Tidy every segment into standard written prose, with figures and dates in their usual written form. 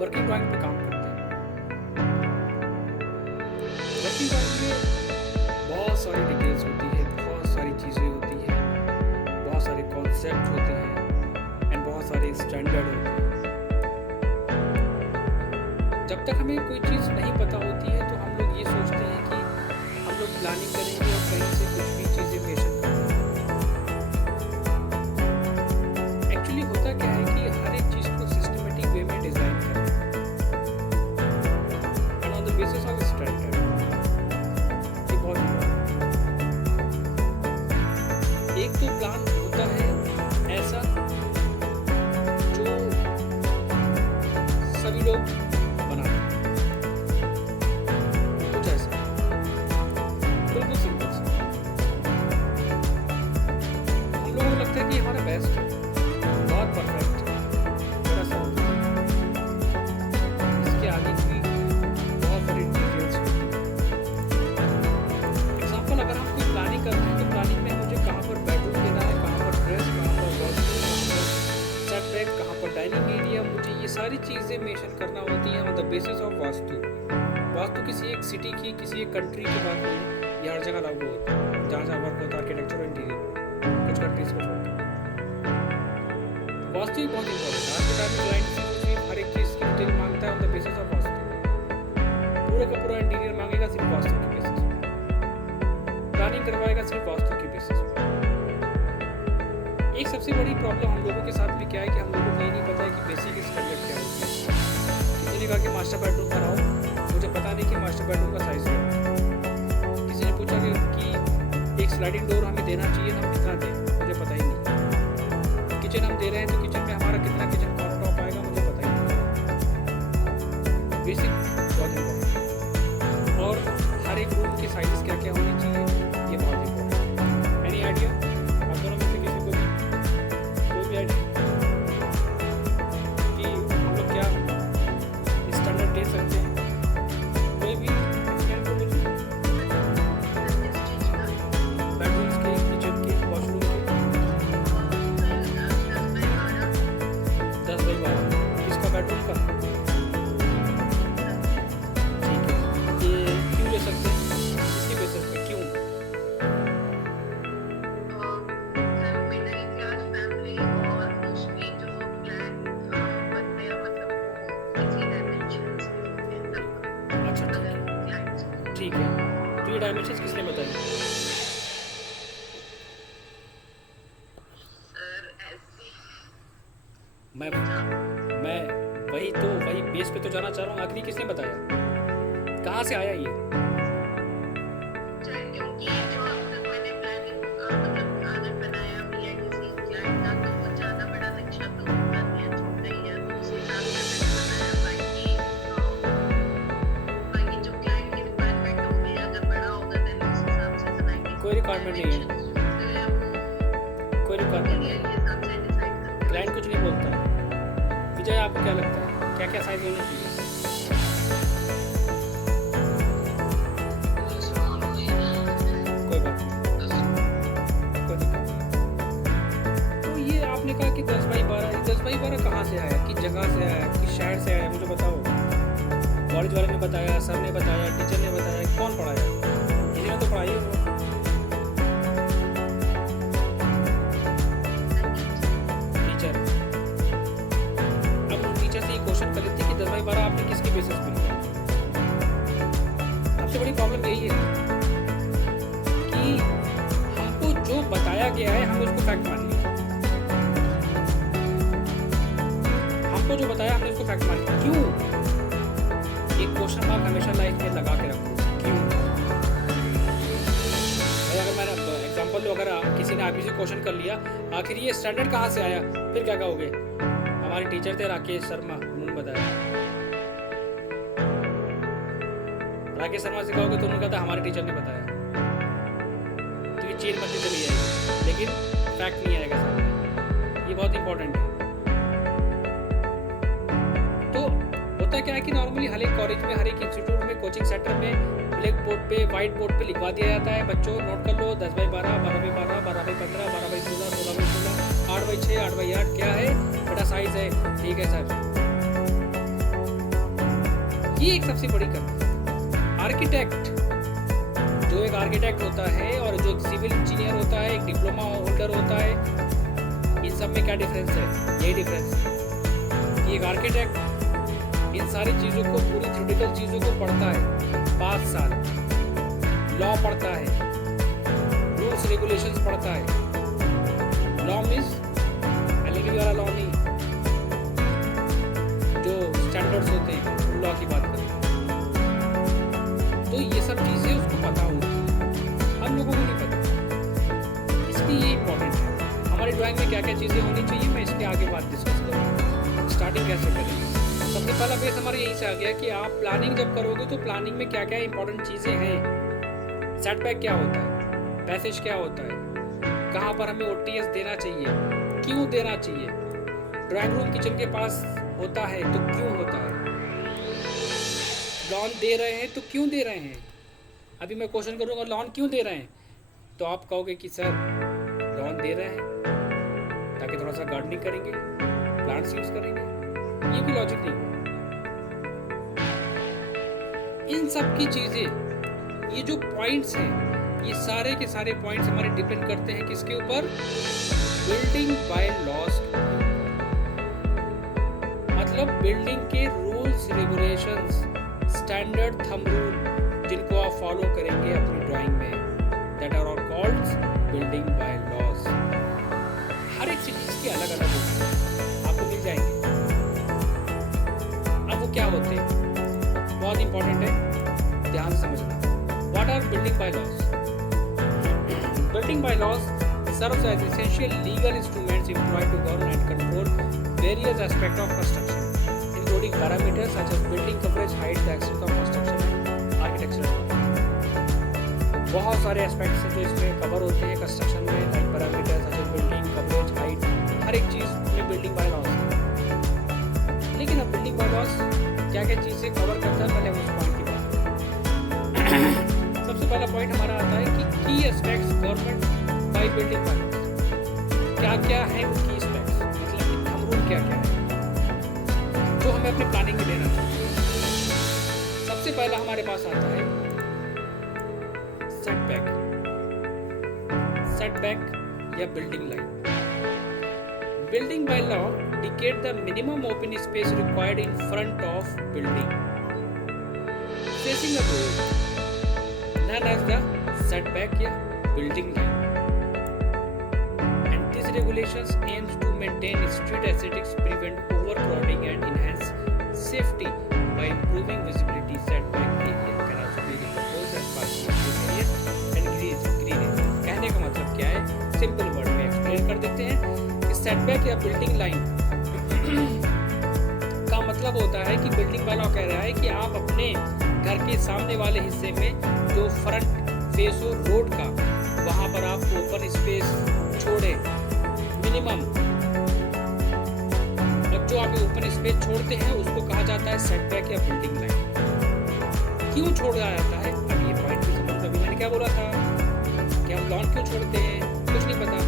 Working drawing पे काम करते हैं। वर्किंग ड्राइंग में बहुत सारी डिटेल्स होती है, बहुत सारी चीज़ें होती हैं, बहुत सारे कॉन्सेप्ट होते हैं एंड बहुत सारे स्टैंडर्ड होते हैं। जब तक हमें कोई चीज़ नहीं पता होती है तो हम लोग ये सोचते हैं कि हम लोग प्लानिंग करेंगे और कहीं से कुछ भी चीज़ें मेंशन कर देंगे। एक्चुअली होता क्या है कि हर एक चीज़ को सिस्टमेटिक वे में डिज़ाइन करें and on the basis of standard. ये बहुत इम्पोर्टेंट। एक तो प्लान होता है ऐसा जो सभी लोग बनाते हैं, कुछ ऐसा बिल्कुल सिंपल सा। हम लोगों को लगता है कि हमारा बेस्ट है, बहुत परफेक्ट है, पर ऐसा होता है। इसके आगे की बहुत सारी डिटेल्स होती है। एग्जाम्पल, अगर हम कोई प्लानिंग कर रहे हैं तो प्लानिंग में मुझे कहाँ पर बेडरूम देना है, कहाँ पर ड्रेस, कहाँ पर वॉशरूम, कहाँ पर सेटबैक, कहाँ पर डाइनिंग एरिया, मुझे ये सारी चीज़ें मेंशन करना होती हैं on the basis of vastu. Vastu किसी एक सिटी की, किसी एक कंट्री की बात नहीं है, ये हर जगह लागू होता है जहाँ जहाँ वर्क होता है आर्किटेक्चर और इंटीरियर, कुछ कंट्रीज को छोड़ के। वास्तु ही बहुत इंपॉर्टेंट है। आज के टाइम में क्लाइंट हर एक चीज़ की डिटेल मांगता है on the basis of vastu. पूरे का पूरा इंटीरियर मांगेगा सिर्फ वास्तु की बेसिस पे, प्लानिंग करवाएगा सिर्फ वास्तु की बेसिस पे। एक सबसे बड़ी प्रॉब्लम हम लोगों के साथ भी क्या है कि हम लोगों को ये नहीं पता है कि बेसिक स्टैंडर्ड क्या होती है। किसी ने कहा कि मास्टर बेडरूम बनाओ, मुझे पता नहीं कि मास्टर बेडरूम का साइज क्या है। किसी ने पूछा कि एक स्लाइडिंग डोर हमें देना चाहिए, हम कितना दें, मुझे पता ही नहीं। किचन हम दे रहे हैं तो किचन में हमारा कितना किचन काउंटर टॉप आएगा, मुझे पता ही नहीं। बेसिक बहुत इम्पोर्टेंट। और हर एक रूम के साइज क्या क्या होने चाहिए, ये बहुत इम्पोर्टेंट है। एनी आइडिया आप दोनों में से किसी को कोई भी आइडिया कि हम लोग क्या स्टैंडर्ड दे सकते हैं? कोई भी एक्सप्लेन कर मुझे। बेडरूम्स के, किचन के, वॉशरूम के 10x12। किसका बेडरूम का? ठीक है, ये क्यों ले सकते हैं? किसकी बेसिस पे, क्यों? अच्छा ठीक है, तो ये डायमेंशंस किसने बताए? मैं वही बेस पे तो जाना चाह रहा हूँ। आखिरी किसने बताया? कहाँ से आया ये? कोई रिक्वायरमेंट नहीं है, कोई रिक्वायरमेंट नहीं है। क्लाइंट कुछ नहीं बोलता है। विजय, आपको क्या लगता है क्या क्या साइज होने चाहिए? कोई बात नहीं, कोई दिक्कत नहीं। तो ये आपने कहा कि 10x12, 10x12 कहाँ से आया, किस जगह से आया, किस शहर से आया, मुझे बताओ। कॉलेज वाले ने बताया, सर ने बताया, टीचर ने बताया, कौन पढ़ाया? किसी ने तो पढ़ाई होगा। टीचर। अब उस टीचर से ये क्वेश्चन कर लेते कि 10x12 आपने किसके बेसिस पे लिया? सबसे बड़ी प्रॉब्लम यही है कि हमको जो बताया गया है हम उसको फैक्ट मान लिया। हमको जो बताया हमने उसको फैक्ट मान लिया। क्यों? एक क्वेश्चन मार्क हमेशा लाइफ में लगा के रखो, क्यों? भाई अगर मैंने एग्जांपल लो, अगर किसी ने आपसे क्वेश्चन कर लिया आखिर ये स्टैंडर्ड कहाँ से आया, फिर क्या कहोगे? हमारे टीचर थे राकेश शर्मा, उन्होंने बताया। राकेश शर्मा से कहोगे तो उन्होंने कहा था हमारे टीचर ने बताया। तो ये चीज मत चली जाएगी, लेकिन फैक्ट नहीं आएगा सामने। ये बहुत इंपॉर्टेंट है। तो होता क्या है कि नॉर्मली हर एक कॉलेज में, हर एक इंस्टीट्यूट में, कोचिंग सेंटर में ब्लैक बोर्ड पे, व्हाइट बोर्ड पे लिखवा दिया जाता है, बच्चों नोट कर लो 10x12, 12x12, 12x15, 12x16, 16x16, 8x6, 8x8 क्या है बेटा साइज है। ठीक है सर, ये एक सबसे बड़ी कमी। आर्किटेक्ट, जो एक आर्किटेक्ट होता है और जो एक सिविल इंजीनियर होता है, एक डिप्लोमा होल्डर होता है, इन सब में क्या डिफरेंस है? यही डिफरेंस है कि एक आर्किटेक्ट इन सारी चीज़ों को, पूरी थ्योरेटिकल चीज़ों को पढ़ता है 5 साल, लॉ पढ़ता है, रूल्स रेगुलेशंस पढ़ता है। लॉ मीन्स एलएलबी वाला लॉ नहीं, जो स्टैंडर्ड्स होते हैं लॉ की बात करें, तो ये सब चीज़ें उसको पता होती है, हम लोगों को नहीं पता। इसलिए ये इम्पोर्टेंट है। हमारी ड्राइंग में क्या क्या चीज़ें होनी चाहिए, मैं इसके आगे बात डिस्कस करूँगा। स्टार्टिंग कैसे करें? सबसे पहला बेस हमारा यही से आ गया कि आप प्लानिंग जब करोगे तो प्लानिंग में क्या क्या इंपॉर्टेंट चीज़ें हैं। सेटबैक क्या होता है, पैसेज क्या होता है, कहाँ पर हमें ओटीएस देना चाहिए, क्यों देना चाहिए, ड्राइंग रूम किचन के पास होता है तो क्यों होता है, लॉन दे रहे हैं तो क्यों दे रहे हैं। अभी मैं क्वेश्चन करूँगा लॉन क्यों दे रहे हैं, तो आप कहोगे कि सर लॉन दे रहे हैं ताकि थोड़ा सा गार्डनिंग करेंगे, प्लांट्स यूज करेंगे। ये कोई लॉजिक नहीं। इन सब की चीजें, ये जो पॉइंट्स हैं, ये सारे के सारे पॉइंट्स हमारे डिपेंड करते हैं किसके ऊपर? Building bylaws. मतलब बिल्डिंग के rules regulations, standard thumb rule जिनको आप फॉलो करेंगे अपनी ड्राइंग में, that are all called building bylaws. हर एक चीज के अलग अलग होते हैं, आपको मिल जाएंगे। अब वो क्या होते हैं, बहुत इंपॉर्टेंट है, ध्यान से समझना। What are building bylaws? Building bylaws serves as essential legal instruments employed to govern and control various aspects of construction, including parameters such as building coverage, height, the extent of construction, and architectural. बहुत सारे aspects हैं जो इसमें cover होते हैं construction में, like parameters such as building coverage, height, हर एक चीज़ में बिल्डिंग बाय लॉज है। लेकिन अब बिल्डिंग बाय लॉज क्या क्या चीज़ें कवर करता है, पहले हम उस पॉइंट की बात। सबसे पहला पॉइंट हमारा आता है कि की aspects government by building bylaws. क्या क्या है वो की एस्पेक्ट्स, मतलब कि थंब रूल क्या क्या है जो हमें अपनी प्लानिंग में लेना चाहिए। सबसे पहला हमारे पास आता है सेटबैक। सेटबैक या building line. Building by law indicate the minimum open space required in front of building facing the road, known as the setback या building line. And these regulations aims to maintain street aesthetics, prevent overcrowding and enhance safety by improving visibility. Setback area can also be decomposed as parking areas and green areas. कहने का मतलब क्या है, simple word में explain कर देते हैं कि सेटबैक या बिल्डिंग लाइन का मतलब होता है कि बिल्डिंग वाला कह रहा है कि आप अपने घर के सामने वाले हिस्से में जो फ्रंट फेस हो रोड का, वहां पर आप ओपन स्पेस छोड़े मिनिमम, और जो आप ओपन स्पेस छोड़ते हैं उसको कहा जाता है सेटबैक या बिल्डिंग लाइन। क्यों छोड़ा जाता है, अब ये पॉइंट भी समझ। अभी मैंने क्या बोला था कि हम लॉन क्यों छोड़ते हैं, कुछ नहीं पता,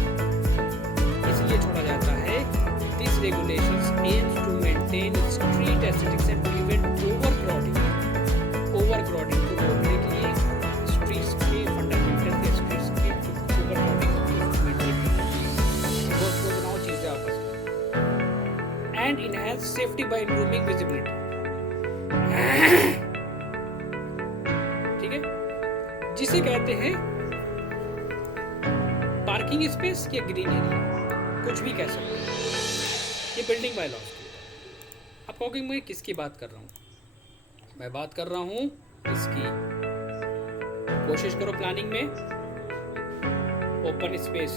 इसलिए छोड़ा जाता है। These regulations aims to maintain street aesthetics and prevent overcrowding. Overcrowding को रोकने के लिए streets के fundamental के streets के overcrowding को maintain करना। बहुत बनाओ चीजें आपस में। And enhance safety by improving visibility. ठीक है, जिसे कहते हैं पार्किंग स्पेस या ग्रीन एरिया, कुछ भी कह सकते हैं। ये बिल्डिंग बाय लॉज की। आप कहोगे मैं किसकी बात कर रहा हूँ, मैं बात कर रहा हूँ इसकी। कोशिश करो प्लानिंग में ओपन स्पेस,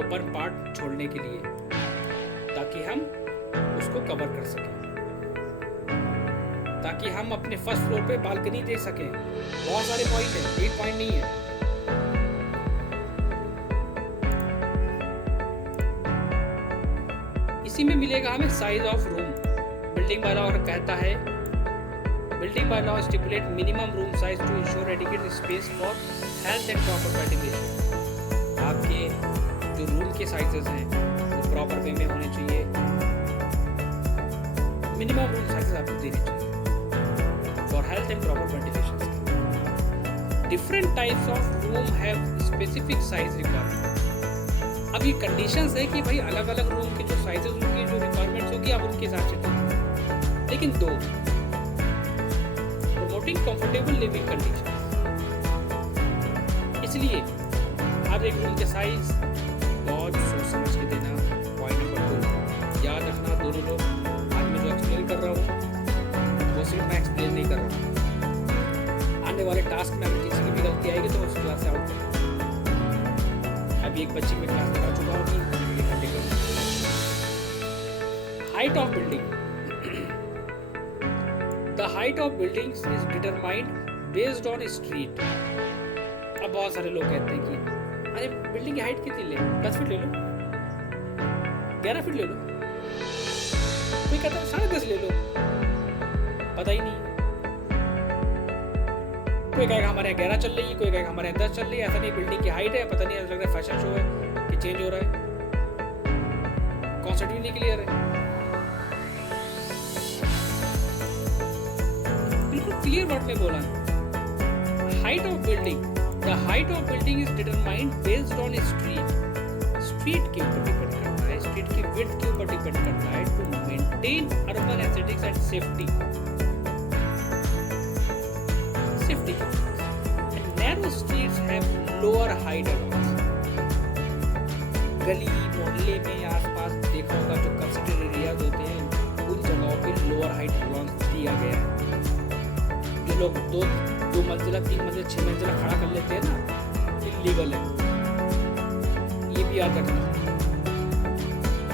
ओपन पार्ट छोड़ने के लिए, ताकि हम उसको कवर कर सकें, ताकि हम अपने फर्स्ट फ्लोर पे बालकनी दे सकें। बहुत सारे पॉइंट हैं, एक पॉइंट नहीं है। इसी में मिलेगा हमें size of room. Building bylaw कहता है, building bylaw stipulate minimum room size to ensure adequate space for health and proper ventilation. आपके जो रूम के साइजेस हैं वो प्रॉपर वे में होने चाहिए, मिनिमम रूम साइजेस आपको देने चाहिए। for health and proper ventilation scheme. Different types of room have specific size requirement. अब ये कंडीशंस है कि भाई अलग अलग रूम के जो साइजेस होंगे, जो रिक्वायरमेंट्स होगी, आप उनके हिसाब से दें। लेकिन दो, प्रमोटिंग कंफर्टेबल लिविंग कंडीशन, इसलिए हर एक रूम के साइज बहुत सोच समझ के देना। पॉइंट नंबर 2 याद रखना, दोनों लोग आज मैं जो एक्सप्लेन कर रहा हूँ वो सिर्फ मैं एक्सप्लेन नहीं कर रहा हूँ, आने वाले टास्क में अगर किसी की भी गलती आएगी तो उस क्लास से आउट करें। अभी एक बच्ची में क्लास लगा चुका हूँ कि height of building. The height of buildings is determined based on street. अब बहुत सारे लोग कहते हैं कि अरे बिल्डिंग की हाइट कितनी ले, 10 फीट ले लो, 11 फीट ले लो, कोई कहता है 10.5 ले लो, पता ही नहीं। कोई कहेगा हमारे यहाँ 11 चल रही है, कोई कहेगा हमारे यहाँ 10 चल रही है। ऐसा नहीं बिल्डिंग की हाइट है, पता नहीं, ऐसा लग रहा है फैशन शो है कि चेंज हो रहा है, कॉन्सेप्ट भी नहीं क्लियर है। बिल्कुल क्लियर वर्ड में बोला, height of building, the height of building is determined based on street. Street के ऊपर डिपेंड करता है, स्ट्रीट की विड्थ के ऊपर डिपेंड करता है to maintain urban aesthetics and safety. And narrow streets have lower height allowance. गली मोहल्ले में आसपास देखा होगा जो कंस्ट्रक्टेड एरियाज होते हैं उन जगहों पे लोअर हाइट अलाउंस दिया गया है। जो लोग दो मंजिला 3 मंजिला 6 मंजिला खड़ा कर लेते हैं ना, इलीगल है, ये भी याद रखना।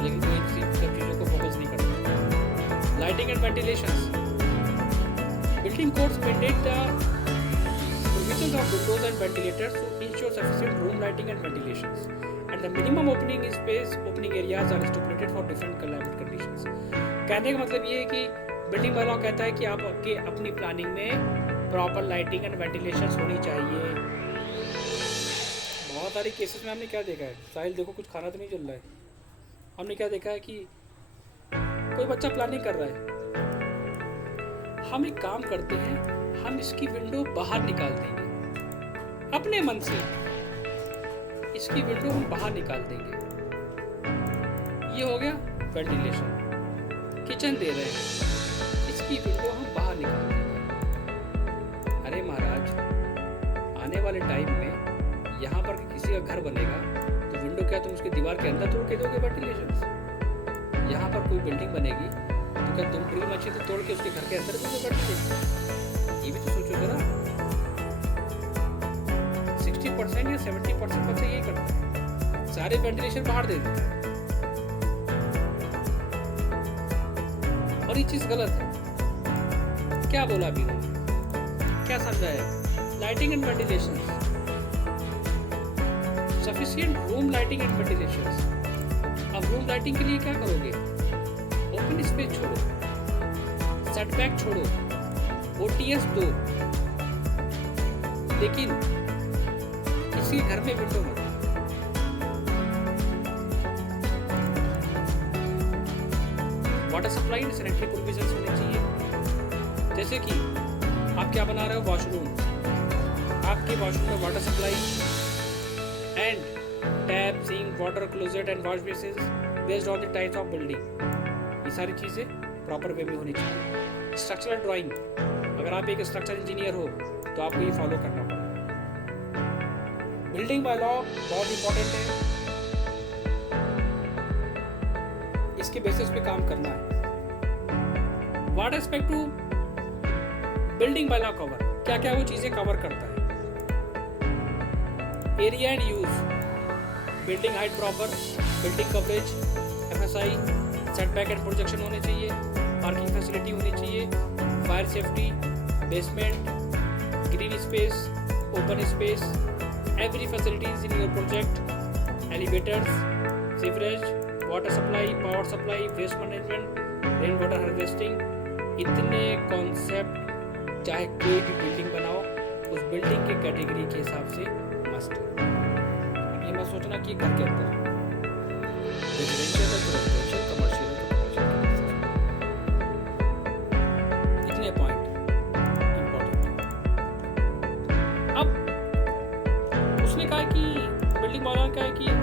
लेकिन कोई सब चीज़ों को फोकस नहीं करता। Lighting and ventilation, building codes mandate the provisions of windows and ventilators to ensure sufficient room lighting and ventilation, and the minimum opening areas are stipulated for different climate conditions. कहने का मतलब ये है कि building वाला कहता है कि आप अपनी प्लानिंग में प्रॉपर लाइटिंग एंड वेंटिलेशन होनी चाहिए। बहुत सारे केसेस में हमने क्या देखा है, साहिल देखो कुछ खाना तो नहीं चल रहा है, हमने क्या देखा है कि कोई बच्चा प्लानिंग कर रहा है, हम एक काम करते हैं, हम इसकी विंडो बाहर निकाल देंगे अपने मन से, इसकी विंडो हम बाहर निकाल देंगे। ये हो गया वेंटिलेशन। किचन दे रहे हैं, इसकी विंडो हम बाहर निकाल देंगे। अरे महाराज, आने वाले टाइम में यहाँ पर किसी का घर बनेगा तो विंडो क्या तुम उसकी दीवार के अंदर तोड़ के दोगे वेंटिलेशन? यहाँ पर कोई बिल्डिंग बनेगी तो क्या तुम ड्रिल मशीन से तोड़ के उसके घर के अंदर दोगे वेंटिलेशन? ये भी तो सोचो जरा। 60% या 70% बच्चे यही करते हैं, सारे वेंटिलेशन बाहर दे देते हैं, और ये चीज गलत है। क्या बोला अभी उन्होंने, क्या समझा है? Lighting and ventilation, sufficient room lighting and ventilation. अब रूम लाइटिंग के लिए क्या करोगे? ओपन स्पेस छोड़ो, सेटबैक छोड़ो, ओटीएस दो, लेकिन किसी घर में विंडो मत। Water supply and sanitary provisions होने चाहिए। जैसे कि आप क्या बना रहे हो, वॉशरूम, आपके वॉशरूम में water supply and tap, sink, water closet and wash basis based on the types of building, ये सारी चीजें प्रॉपर वे में होनी चाहिए। स्ट्रक्चरल ड्राइंग, अगर आप एक स्ट्रक्चर इंजीनियर हो तो आपको ये फॉलो करना पड़ेगा। बिल्डिंग बाय लॉ बहुत इंपॉर्टेंट है, इसके बेसिस पे काम करना है। What aspect to building bylaw cover, क्या क्या वो चीजें कवर करता है? Area and use, building height proper, building coverage, FSI, setback and projection होने चाहिए, पार्किंग फैसिलिटी होनी चाहिए, fire safety, basement, green space, open space, every facilities in your project, elevators, sewerage, water supply, power supply, waste management, rain water harvesting. इतने concept चाहे कोई भी building बनाओ उस बिल्डिंग के कैटेगरी के हिसाब से मस्ट है। ये मत सोचना कि घर के अंदर रेजिडेंशियल है तो रेजिडेंशियल, कमर्शियल है तो कमर्शियल। इतने पॉइंट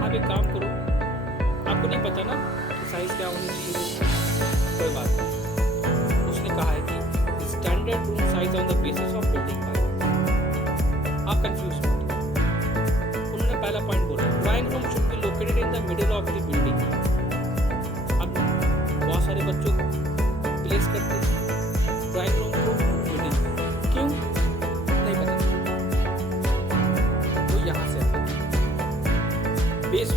आप एक काम करो, आपको नहीं पता ना कि साइज क्या होनी चाहिए, कोई बात नहीं। उसने कहा है कि standard room size on the basis of building plan. आप कंफ्यूज मत। उन्होंने पहला पॉइंट बोला, drawing room should be located in the middle of the building. अब बहुत सारे बच्चों प्लेस करते हैं ड्राइंग रूम को मिडिल, क्यों नहीं पता। वो यहाँ से बेस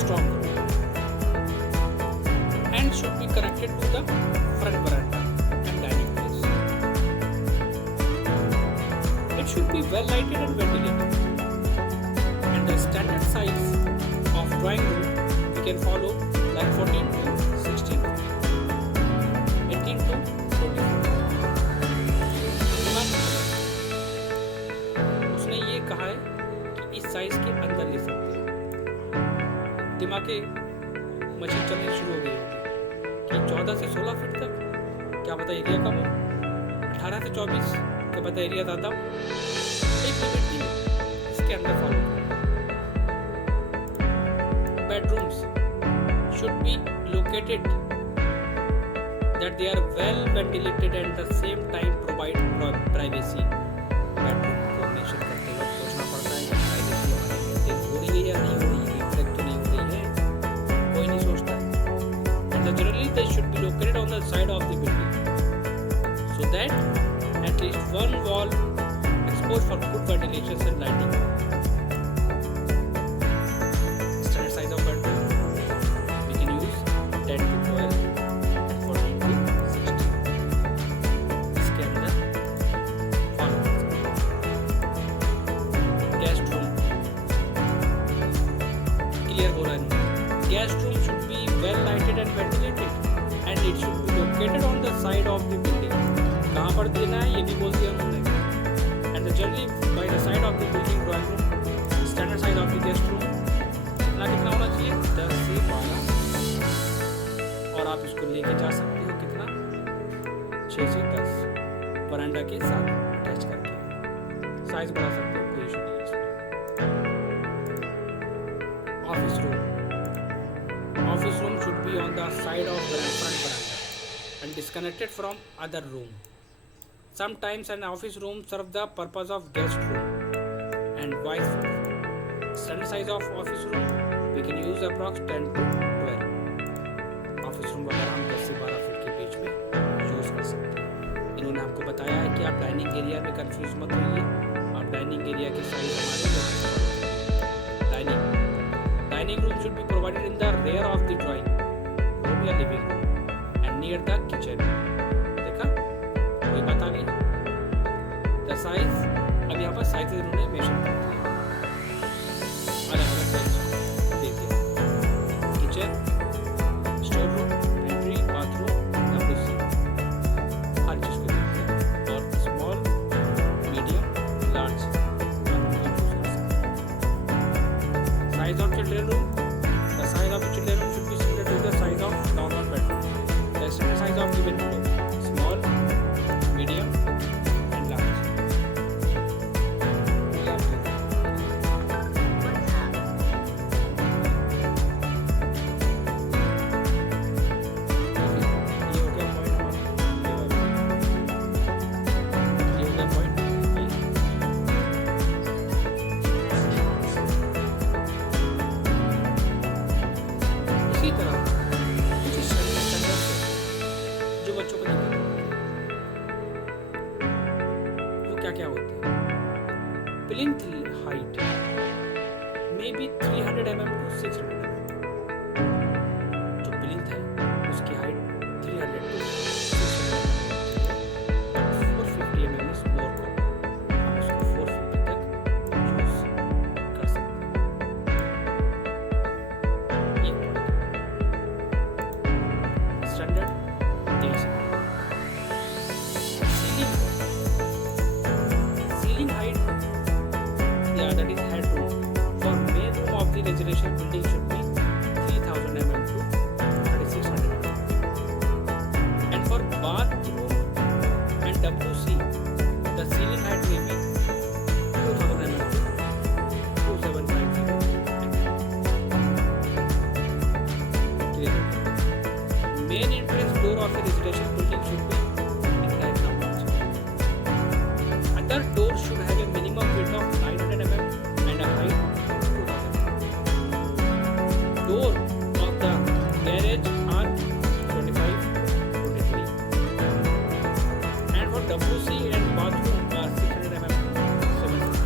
स्ट्रॉन्ग करो and should be connected to the front veranda and dining place. It should be well lighted and ventilated. And the standard size of drawing room we can follow like 14 to 16, 18 to 24. उसने ये कहा है कि इस size के अंदर ले सकते हैं। दिमाग के मशीन चलने शुरू हो गई कि 14 से 16 फीट तक क्या पता एरिया कम हो, 18 से 24 क्या पता एरिया ज़्यादा हो। एक लिमिट दी है, इसके अंदर फॉलो करो। Bedrooms should be located that they are well ventilated and the same time provide privacy. Bedroom को मेंशन करते वक्त सोचना पड़ता है कि प्राइवेसी हमारी मेंटेन हो रही है या नहीं हो रही है, इफेक्ट तो नहीं हो रही है, कोई नहीं सोचता। Generally, they should be located on the side of the building, so that at least one wall exposed for good ventilation and lighting. Standard size of bedroom we can use 10 to 12 and 14 to 16. इसके अंदर guest room clear हो रहा है। Guest room should be well lighted and ventilated and it should be located on the side of the building. कहाँ पर देना है ये भी बोल दिया उन्होंने। And generally by the side of the building drawing room, standard size of the guest room कितना होना चाहिए 10 से 12 और आप इसको लेके जा सकते हो कितना 6 से 10 वरांडा के साथ अटैच करके साइज बढ़ा सकते हो, कोई इशू नहीं है इसमें। Office room Office room should be on the side of the front veranda and disconnected from other room. Sometimes an office room serves the purpose of guest room and vice versa. Standard size of office room we can use approx 10 to 12. Office room वगैरह हम 10 से 12 feet के बीच में use कर सकते हैं। इन्होंने हमको बताया है कि आप डाइनिंग एरिया में कंफ्यूज मत होइए। आप डाइनिंग एरिया के साइज हमारे Dining room should be provided in the rear of the drawing room या living room and near the kitchen. देखा कोई बात आ गई? The size अब यहाँ पर साइज इन्होंने मेंशन कर दिया अलग-अलग साइज देखिए। Kitchen, store room, pantry, bathroom, WC हर चीज़ को देखिए और small, medium, large size of children room. The size of the children room should be similar to the size of normal bedroom. The standard size of given below: small, medium, and large. क्या होता है? Plinth height may be 300 mm to 600 mm. जो plinth है उसकी height 300 to 600 mm है, 450 mm is more common. हम उसको 450 तक यूज कर सकते हैं। एक पॉइंट स्टैंडर्ड देश ceiling height, yeah, that is headroom. For main room of the residential building should be 3000 mm to 3600 mm. And for bathroom and WC, the ceiling height may be 2000 mm to 2750 mm. entrance door of a residential building should be in diagram also. Other doors should have a minimum width of 900 mm and a height of 2000 mm. Door of the garage are 25, 23, and for WC and bathroom are 600 mm, 750.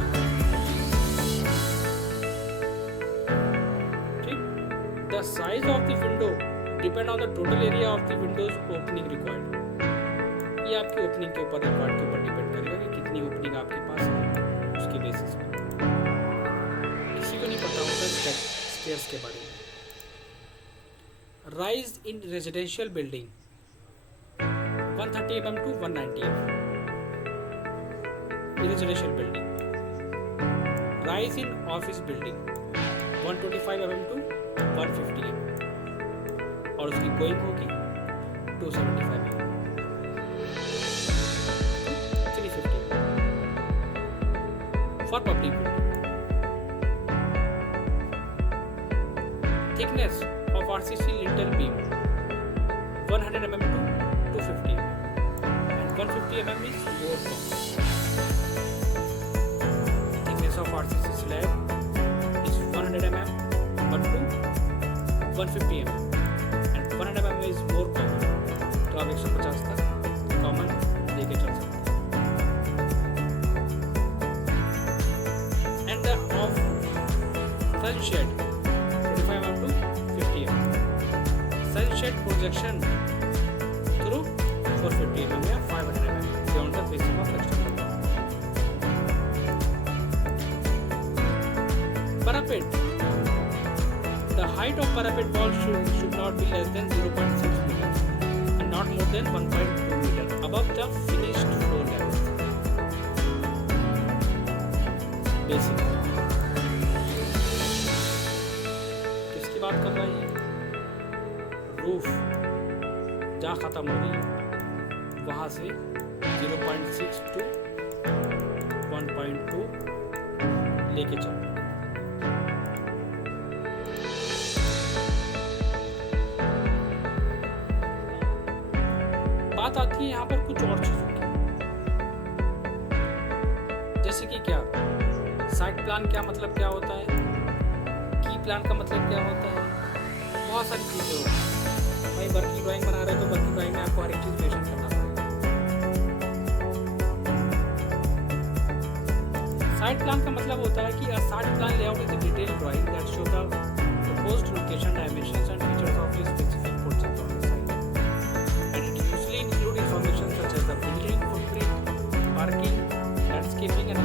ठीक? The size of the window depend on the total area of the windows opening required. ये आपकी opening के ऊपर required के ऊपर depend करेगा कि कितनी ओपनिंग आपके पास है उसके बेसिस पे। किसी को नहीं पता होता स्टेयर्स के बारे में। Rise in residential building 130 mm to 190 mm. Residential building. Rise in office building 125 mm to 150 mm और उसकी गोइंग होगी 275 mm, 350 for public building. Thickness of RCC lintel beam 100 mm to 250 mm and 150 mm is more common. Thickness of RCC slab is 100 mm but to 150 mm and 100 mm is more common. तो आप 150 तक common लेके चल सकते हैं। And the of sun shade 25 mm to 50 mm. Sunshade projection through 450 mm या 500 mm beyond the facing of external wall. Parapet. The height of parapet wall should not be less than 0.6 meter and not more than 1.2 meter above the finished floor level. Basic. किसकी बात कर रहा है ये? Roof जहाँ ख़त्म हो रही है वहाँ से 0.6 to 1.2 लेके चलो। बात आती है यहाँ पर कुछ और चीज़ों की, जैसे कि क्या साइट प्लान क्या मतलब क्या होता है, की प्लान का मतलब क्या होता है, बहुत सारी चीज़ें होती हैं। भाई वर्किंग ड्राइंग बना रहे हो तो वर्किंग ड्राइंग में आपको हर एक चीज़ मेंशन करना पड़ेगा। साइट प्लान का मतलब होता है कि a site plan layout is a detailed drawing that shows the proposed location, dimensions and features of a specific project on the site, and it usually include information such as the building footprint, parking, landscaping and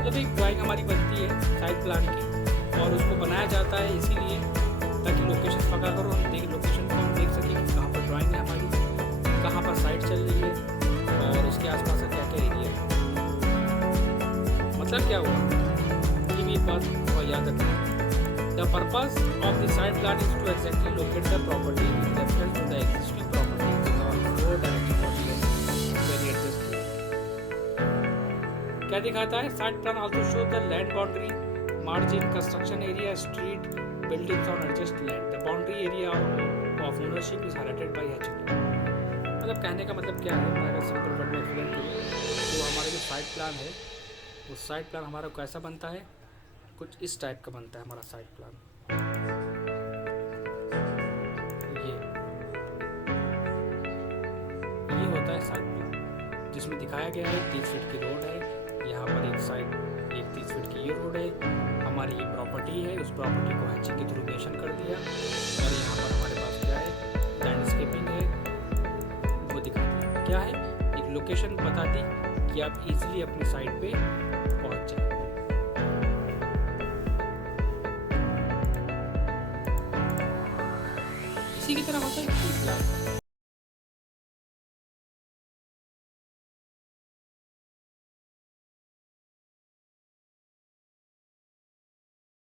मतलब एक drawing हमारी बनती है site plan की और उसको बनाया जाता है इसीलिए ताकि लोकेशन पता करो, हम लोकेशन को हम देख सकें कि कहाँ पर ड्राइंग है हमारी, कहाँ पर साइट चल रही है और उसके आसपास का क्या क्या एरिया है। मतलब क्या हुआ ये भी एक बात और याद रखना। The purpose of the site plan is to exactly locate the property with reference to the existing property और फ्लो डायरेक्शन क्या दिखाता है। Site plan also show the land boundary, margin, construction area, street, buildings on adjacent land. The boundary area of ownership is highlighted by HT. मतलब कहने का मतलब क्या है, मैं अगर सिंपल वर्ड में एक्सप्लेन करूँ तो हमारा जो साइट प्लान है वो साइट प्लान हमारा कैसा बनता है, कुछ इस टाइप का बनता है हमारा साइट प्लान। ये होता है साइट प्लान जिसमें दिखाया गया है 30 फीट की रोड है, यहाँ पर एक साइड एक 30 फीट की ये रोड है, हमारी ये प्रॉपर्टी है, उस प्रॉपर्टी को हैचिंग के थ्रू मेंशन कर दिया और यहाँ पर हमारे पास क्या है लैंडस्केपिंग है वो दिखा दिया। क्या है एक लोकेशन बता दी कि आप इजीली अपनी साइट पे पहुँच जाए। इसी की तरह होता है की प्लान।